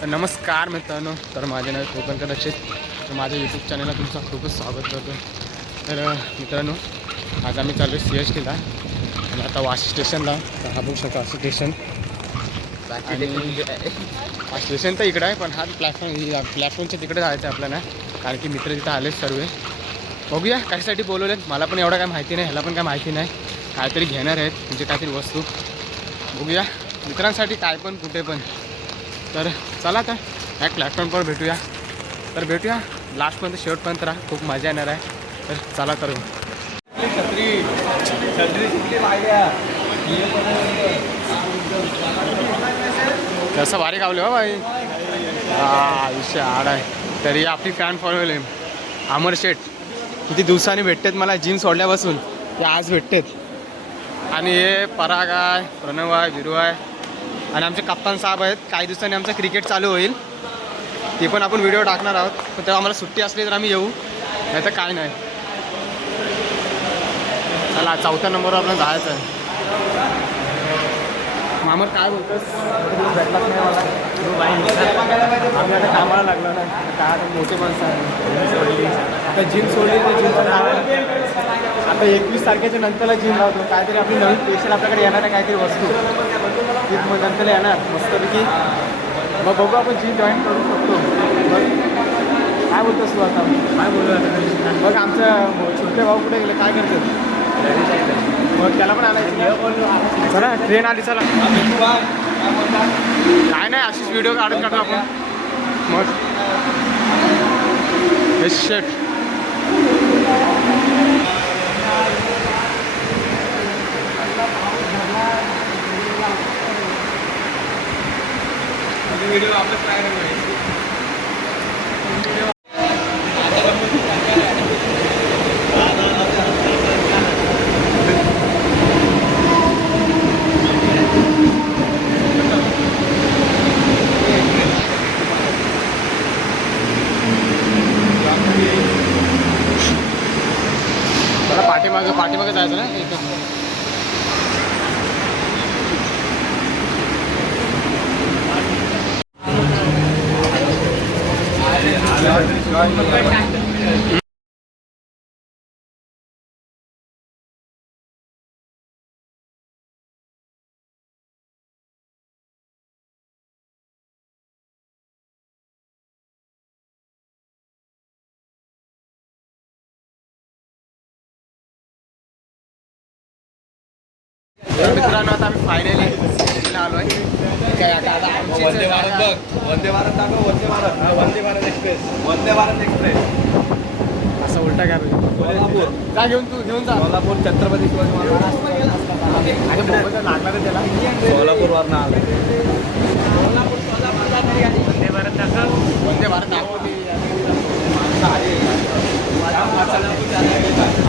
तर नमस्कार मित्रांनो, तर माझे नाव कोकणकर अक्षित. तर माझ्या यूट्यूब चॅनलला तुमचं खूपच स्वागत करतो. तर मित्रांनो, आज आम्ही चालू आहे CSTला आणि आता वाशी स्टेशनला. तर हा बघू शकतो वाशी स्टेशन. आणि हा स्टेशन तर इकडं आहे, पण हा प्लॅटफॉर्मच्या तिकडे जायचं आहे आपल्याला, कारण की मित्र तिथं आलेच सर्व. बघूया कशासाठी बोलवलेत, मला पण एवढं काय माहिती नाही, ह्याला पण काय माहिती नाही. काहीतरी घेणार आहेत म्हणजे काहीतरी वस्तू. बघूया मित्रांसाठी काय पण कुठे पण. तर चला आता ह्या प्लॅटफॉर्मवर भेटूया. तर भेटूया लास्टपर्यंत, शेवटपर्यंत राहा, खूप मजा येणार आहे. तर चला तर कसं भारी गावले हो भाई. आयुष्य आड आहे. तरी आपली फॅन फॉलोअर आहे अमर शेठ. किती दिवसांनी भेटतात मला जिम सोडल्यापासून, ते आज भेटतात. आणि हे पराग आहे, प्रणव आहे, विरू आहे आणि आमचे कप्तान साहेब आहेत. काही दिवसांनी आमचं क्रिकेट चालू होईल, ते पण आपण व्हिडिओ टाकणार आहोत. पण तेव्हा आम्हाला सुट्टी असली तर आम्ही येऊ, नाही तर काय नाही. चला 4थ्या नंबरवर आपल्याला जायचं आहे. मामर काय बोलतोस? भेटलाच नाही मला. आम्ही आता कामाला लागलो ना, काय आता मोठे माणसं आहे. आता जिम सोडली तर जिमचं नाव आता 21 तारखेच्या नंतरला जिम लावतो. काहीतरी आपली नवीन स्पेशल आपल्याकडे येणार आहे, काहीतरी वस्तू ती मग नंतर येणार मस्तपैकी. मग बघू आपण जिम जॉईन करू शकतो. काय बोलतोस तू आता? काय बोलू आता? मग आमचं छोटे भाऊ कुठे गेले, काय करतात? मग त्याला पण आणायचं. चला ट्रेन आली, चला. काय नाही, अशीच व्हिडिओ काढत काढतो आपण. मग शेट व्हिडिओ आपलं काय मला पाठीमागं जायचं ना इथं. मित्रांनो, आता आम्ही फायनली आलो आहे. वंदे भारत बघ, वंदे भारत दाखव, वंदे भारत, वंदे भारत एक्सप्रेस, वंदे भारत एक्सप्रेस. असं उलटा काय सोलापूर जा, घेऊन जा. सोलापूर छत्रपती शिवाजी महाराज. अरे लागणार त्याला. सोलापूरवरनं आलं. वंदे भारत दाखव. वंदे भारत दाखवली.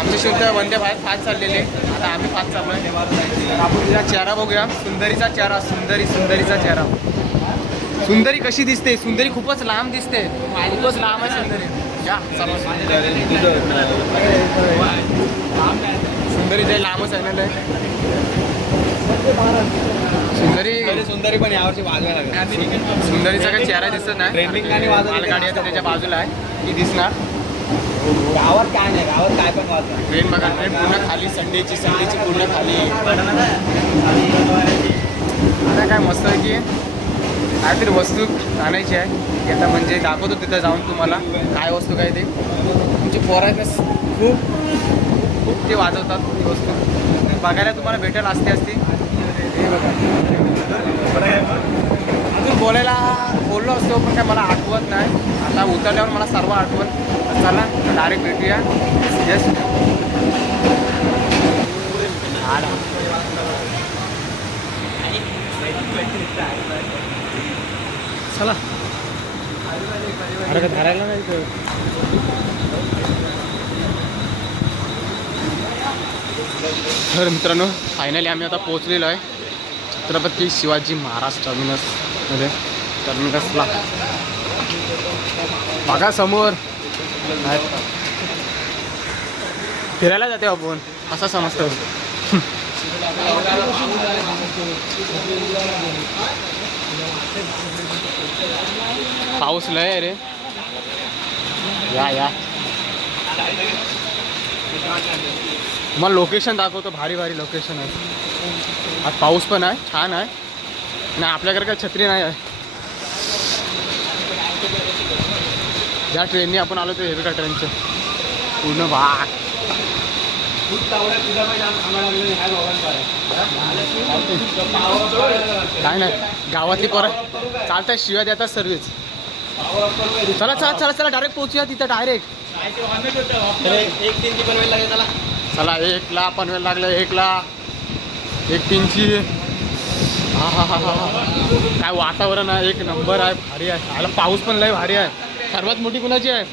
आमचे शुद्ध वंदे भारत फास्ट चाललेले, आता आम्ही फास्ट चाललोय. आपण तिचा चेहरा बघूया. सुंदरीचा चेहरा, सुंदरीचा चेहरा. सुंदरी कशी दिसते? सुंदरी खूपच लांब दिसते, खूपच लांब आहे सुंदरी. या सुंदरी ते लांबच आहे ना. सुंदरी पण यावर्षी वाजवायला लागली. सुंदरीचा काही चेहरा दिसत नाही. ट्रेंडिंग गाणी वाजवली. गाडी आता त्याच्या बाजूला आहे, ती दिसणार. गावात काय नाही, गावात काय पण वाजवा. ट्रेन बघा, ट्रेन पूर्ण खाली. संडेची पूर्ण खाली. आता काय मस्त आहे की काहीतरी वस्तू आणायची आहे. आता म्हणजे दाखवतो तिथं जाऊन तुम्हाला काय वस्तू काय ते. म्हणजे पोरांना खूप ते वाजवतात ती वस्तू, बघायला तुम्हाला भेटेल. असते हे बघा. अजून बोललो असतो, पण काय मला आठवत नाही. आता उतरल्यावर मला सर्व आठवत. चला डायरेक्ट भेटूया. येस, चला. अरे का धरायला नाही तर. तर मित्रांनो, फायनली आम्ही आता पोहोचलेलो आहे छत्रपती शिवाजी महाराज टर्मिनसमध्ये. टर्मिनसला बघा समोर फिरायला जाते आपण असं समजतं. पाऊस लय आहे रे. या मग लोकेशन दाखवतो. भारी भारी लोकेशन आहे. आज पाऊस पण आहे, छान आहे. आणि आपल्याकडे काय छत्री नाही आहे. ज्या ट्रेनने आपण आलो ते हेविका ट्रेनचं पूर्ण भाग. काय नाही गावातली पोरं चालतात, शिव्या देतात सर्विस. चला चला चला चला डायरेक्ट पोहोचूया तिथं डायरेक्ट. चला 1ला पनवेल लागलं. 1ला 1:03. हा हा हा हा हा. काय वातावरण आहे, एक नंबर आहे, भारी आहे. आला पाऊस पण लय भारी आहे. सर्वात मोठी कुणाची आहे?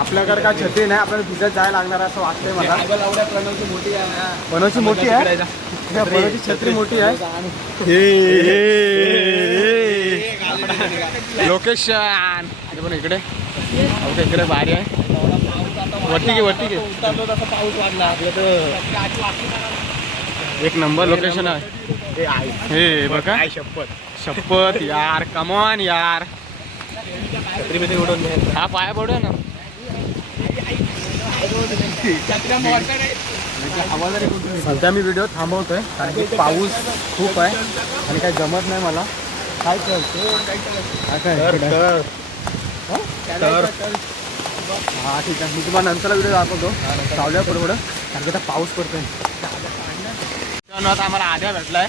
आपल्याकडे काय छत्री नाही, आपल्याला भिजत जायला लागणार असं वाटतंय मला. बनवची मोठी आहे, बनवची छत्री मोठी आहे. लोकेशन पण इकडे इकडे भारी आहे. वरती घे पाऊस वाढला आपलं तर. एक नंबर लोकेशन आहे. हे बघा शपथ यार, कमॉन यार. छत्रीमध्ये उडून हा पाया पडूया ना. सध्या मी व्हिडिओ थांबवतोय कारण की पाऊस खूप आहे आणि काही जमत नाही मला. काय हा ठीक आहे, मी तुम्हाला नंतरला व्हिडिओ दाखवतो. चावल्या पुढे कारण की आता पाऊस पडतोय. आता आम्हाला आद्या भेटलाय.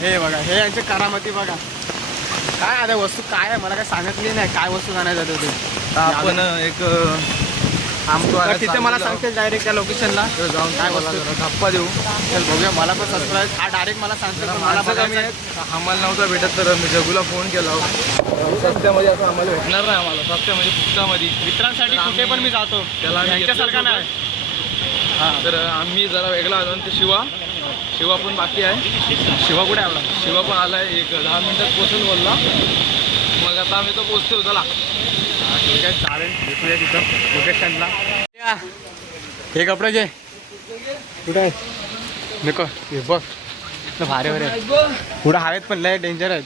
हे बघा, हे यांचे करामती बघा. काय आद्या वस्तू काय आहे मला काय सांगितली नाही. काय वस्तू आणायचं होते आपण एक तिथे मला सांगते डायरेक्ट त्या लोकेशनला जाऊन काय वस्तू धप्पा देऊ. चल बघूया. मला पण सबस्क्राईब हा डायरेक्ट मला सांगते. मला बघायचं आहे. आम्हाला नव्हता भेटत तर मी जगूला फोन केला. सत्यामध्ये असं आम्हाला भेटणार नाही. आम्हाला सत्य म्हणजे पुस्तकामध्ये मित्रांसाठी कुठे पण मी जातो त्याला यांच्यासारखा नाही. हां, तर आम्ही जरा वेगळा आलो. आणि ते शिवा पण बाकी आहे. शिवा कुठे आला? शिवा पण आलाय. एक 10 मिनिटात पोहोचेल बोलला. मग आता आम्ही तो पोहोचतो. चला ठीक आहे, चालेल. भेटूया तिथं लोकेशनला. हे कपडे घे. कुठे आहे नको हे बघ. भारी भारी पुढं हवेत पण लय डेंजर आहेत.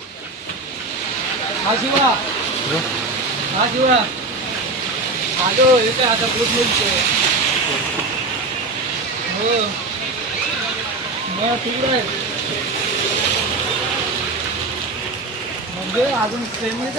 म्हणजे अजून प्रेमीच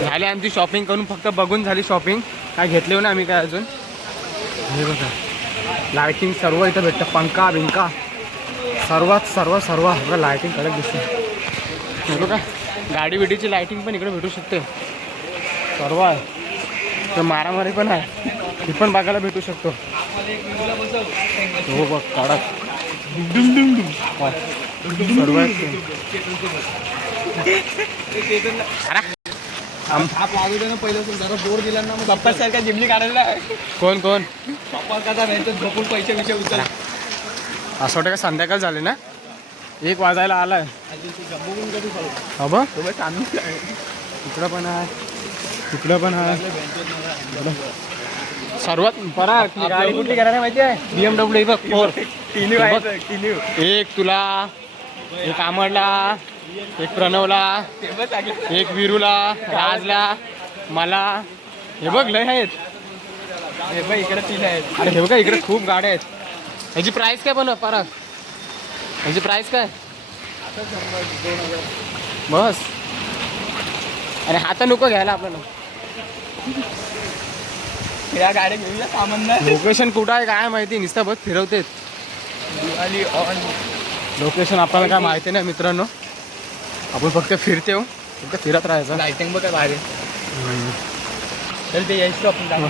झाले आमची शॉपिंग करून. फक्त बघून झाली शॉपिंग. काय घेतले ना आम्ही काय अजून. हे बघा लायटिंग सर्व इथं भेटतं. पंखा बिंका सर्व बघा लायटिंग कडक दिसते. हे बघा गाडी बिडीची लायटिंग पण इकडे भेटू शकते. सर्व आहे. तर मारामारी पण आहे, ही पण बघायला भेटू शकतो. हो बघ कडक सर्व पहिलं जरा जोर दिला ना. मग पप्पा सारखा जिमनी काढायला. कोण पप्पा का झोपून पैसे उचल. असं वाटतं का संध्याकाळ झाले ना. 1 वाजायला आलाय. हा बघ इकडं पण आहे, तिकडं पण आहे. सर्वात परत गाडी कुठली करायला माहिती आहे? BMW बघ 4. एक तुला, एक आमडला, एक प्रणवला, एक विरूला, राजला, मला. हे बघ लय आहेत. हे बघ इकडे 3 आहेत. अरे हे बघा इकडे खूप गाड्या आहेत. ह्याची प्राईस काय पण परत? ह्याची प्राईस काय? बस. अरे हाता नको घ्यायला आपल्याला. या गाड्या घेऊया सामान नाही. लोकेशन कुठं आहे काय माहिती, नुसतं बघ फिरवतेत. लोकेशन आपल्याला काय माहिती नाही मित्रांनो. आपण फक्त फिरते हो, फक्त फिरत राहायचं. लाइटिंग बघ काय भारी. चल ते यायचं आपण जाऊ.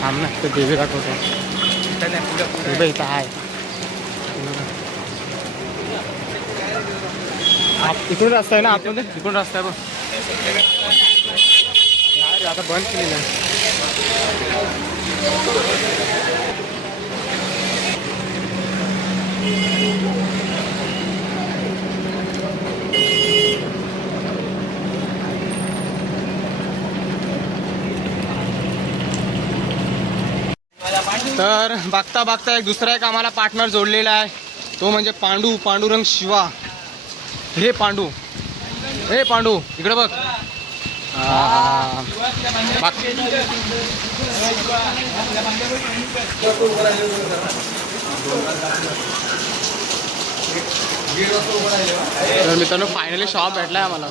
थांब ना ते देवी दाखवतो. इथं आहे. इकडून रस्ता आहे ना आतमध्ये, इकडून रस्ता आहे बघ. यार आता बंद केलेलं आहे. तर बघता बघता एक दुसरा एक आम्हाला पार्टनर जोडलेला आहे, तो म्हणजे पांडुरंग शिवा. हे पांडू इकडे बघ. तर मित्रांनो फायनली शॉप भेटलाय आम्हाला.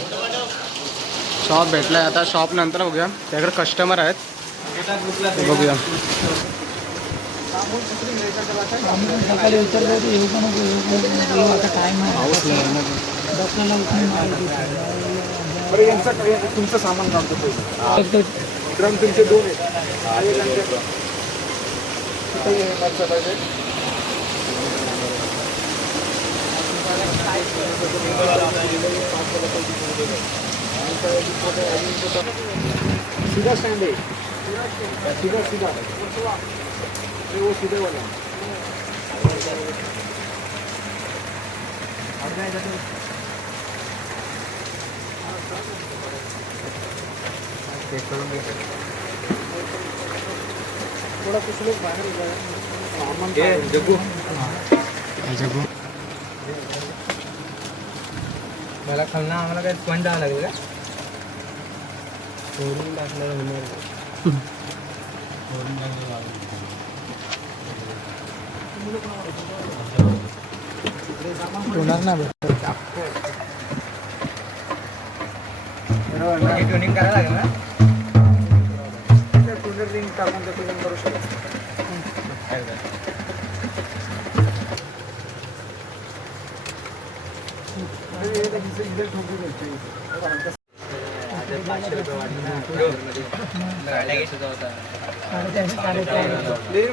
आता शॉप नंतर बघूया, त्याकडे कस्टमर आहेत, बघूया. तुमचं सामान काढतो ड्रम तुमचे 2 आहेत. सीधा स्टैंड है, सीधा वो सीधे वाला. थोड़ा कुछ लोग बाहर गए. जग्गू मला खालना आम्हाला काय स्पंज द्यावं लागेल का? सोडून टाकलं होणार ना. ट्युनिंग करायला लागेल ना. ट्युनर रिंग टाकून ते ट्युनिंग करू शकतो.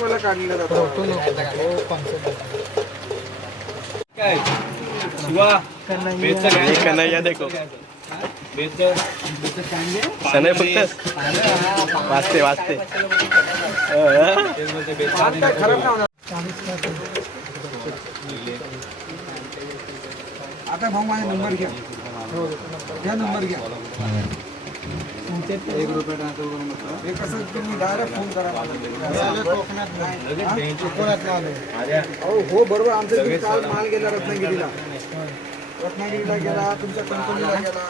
मला काढलेला कन्हैया देखो सनय फक्त वाचते आता भाऊ माझा नंबर घ्या. नंबर घ्या. 1 रुपया ट्रान्सफर करून हे कसं तुम्ही डायरेक्ट फोन करा. हो बरोबर. आमच्या काल माल गेला रत्नागिरीला गेला, तुमच्या कंपनीला गेला.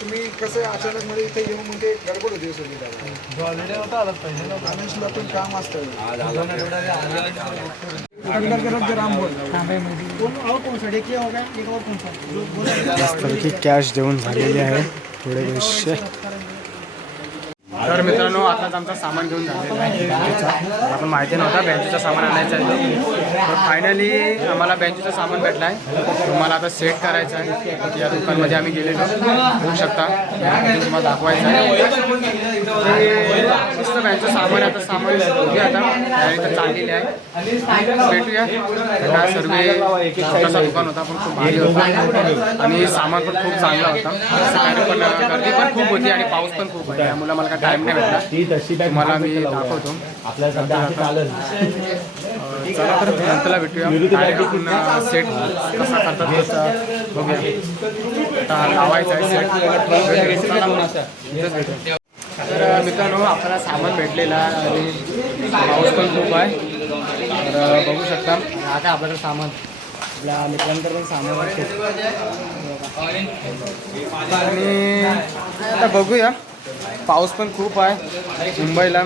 तुम्ही कसं अचानक मध्ये इथे येऊन म्हणजे गडबड होती सगळी. पण काम असतं. कॅश देऊन झालेली आहे थोडे पैसे. तर मित्रांनो आताच आमचा सामान घेऊन झालेला आहे बँकेचा. आपण माहिती नव्हता बँकेचं सामान आणायचं आहे. तर फायनली आम्हाला बँकेचं सामान भेटलं आहे. तुम्हाला आता सेट करायचं आहे. या दुकानमध्ये आम्ही गेलेलो होऊ शकता, तुम्हाला दाखवायचं आहे. मस्त बँकेचं सामान आता सामान बघूया आता तर चाललेली आहे. भेटूया. हा सर्व छोटासा दुकान होता पण खूप भारी होता आणि सामान पण खूप चांगला होता. पण गर्दी पण खूप होती आणि पाऊस पण खूप आहे, त्यामुळे मला काय टाइम नाही भेटला. तुम्हाला मी दाखवतो. चला तर नंतरला भेटूया. सेट कसा करतात बघूया. आता लावायचा आहे सेट. तर मित्रांनो आपल्याला सामान भेटलेला आणि पाऊस पण खूप आहे. तर बघू शकता हा काय आपल्याकडे सामान, आपल्या मित्रांकडे पण सामान आहे. आणि आता बघूया. पाऊस पण खूप आहे मुंबईला.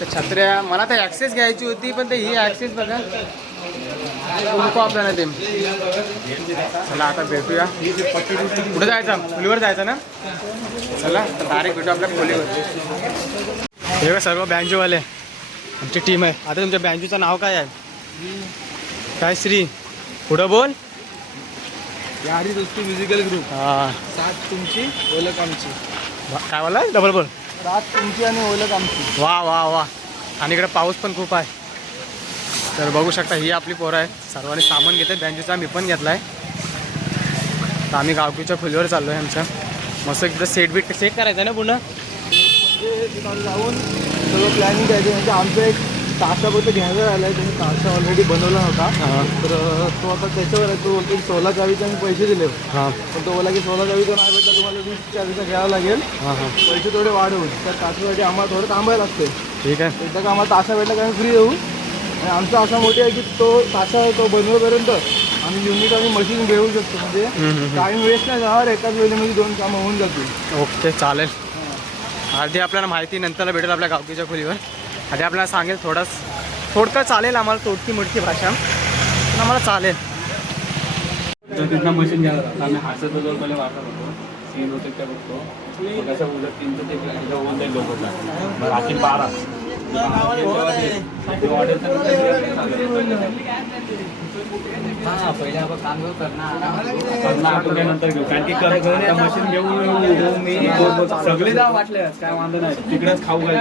तर छत्र्या मला तर ॲक्सेस घ्यायची होती, पण ते ही ॲक्सेस बघा नको आपल्याला ते. चला आता भेटूया. कुठे जायचं? खोलीवर जायचं ना. चला तर डायरेक्ट भेटू आपल्या खोलीवर. हे बघा सर्व बँजोवाले आमची टीम आहे. आता तुमच्या बँजूचं नाव काय आहे? काय श्री? पुढं बोल. यारी दोस्ती म्युझिकल ग्रुप. हां. 7 तुमची ओळख आमची. काय बोला? डबल बोल. 7 तुमची आणि ओळख आमची. वा वा वा. आणि इकडे पाऊस पण खूप आहे. तर बघू शकता ही आपली पोरं आहे. सर्वांनी सामान घेतात बँजूचा, मी पण घेतला आहे. तर आम्ही गावकीच्या खोलीवर चाललो आहे आमच्या. मस्त एकदा सेट करायचं ना पूर्ण. म्हणजे तिकडे जाऊन सगळं प्लॅनिंग करायचं. म्हणजे आमचं एक तासाबद्दल घ्यायला आला आहे. त्यांनी तासा ऑलरेडी बनवला होता. तर तो आता त्याच्यावर आहे. तो बोलतो 16 चावीचे आम्ही पैसे दिले. हां पण तो बोला की 16 चावीचा नाही भेटला तुम्हाला 20 चावीचा घ्यावा लागेल. हां हां पैसे थोडे वाढवून. त्या तासासाठी आम्हाला थोडं थांबायला लागते. ठीक आहे. एकदा का आम्हाला तासा भेटला की आम्ही फ्री येऊ. आणि आमचा असा मोठी आहे की तो तासा आहे तो बनवेपर्यंत आम्ही युनिट आणि मशीन घेऊ शकतो. म्हणजे टाईम वेस्ट नाही जाणार. एकाच वेळेमध्ये 2 कामं होऊन जातील. ओके चालेल. आधी आपल्याला माहिती नंतरला भेटेल आपल्या गावकीच्या खोलीवर. आधी आपल्याला सांगेल थोडकं चालेल आम्हाला, तोडकी मोडकी भाषा पण आम्हाला चालेल. तिथनं मशीन घ्यायला लागतं. आम्ही हातात जो पहिले वाटत होतो सीन होते त्या बघतो. मग अशा उलट 3 ते होऊन जाईल लोकांना. रात्री 12 पहिले आपण काम करणार नंतर घेऊ. कारण की मशीन घेऊन मी सगळे जा वाटले काय वांधो नाही. तिकडेच खाऊ घाल.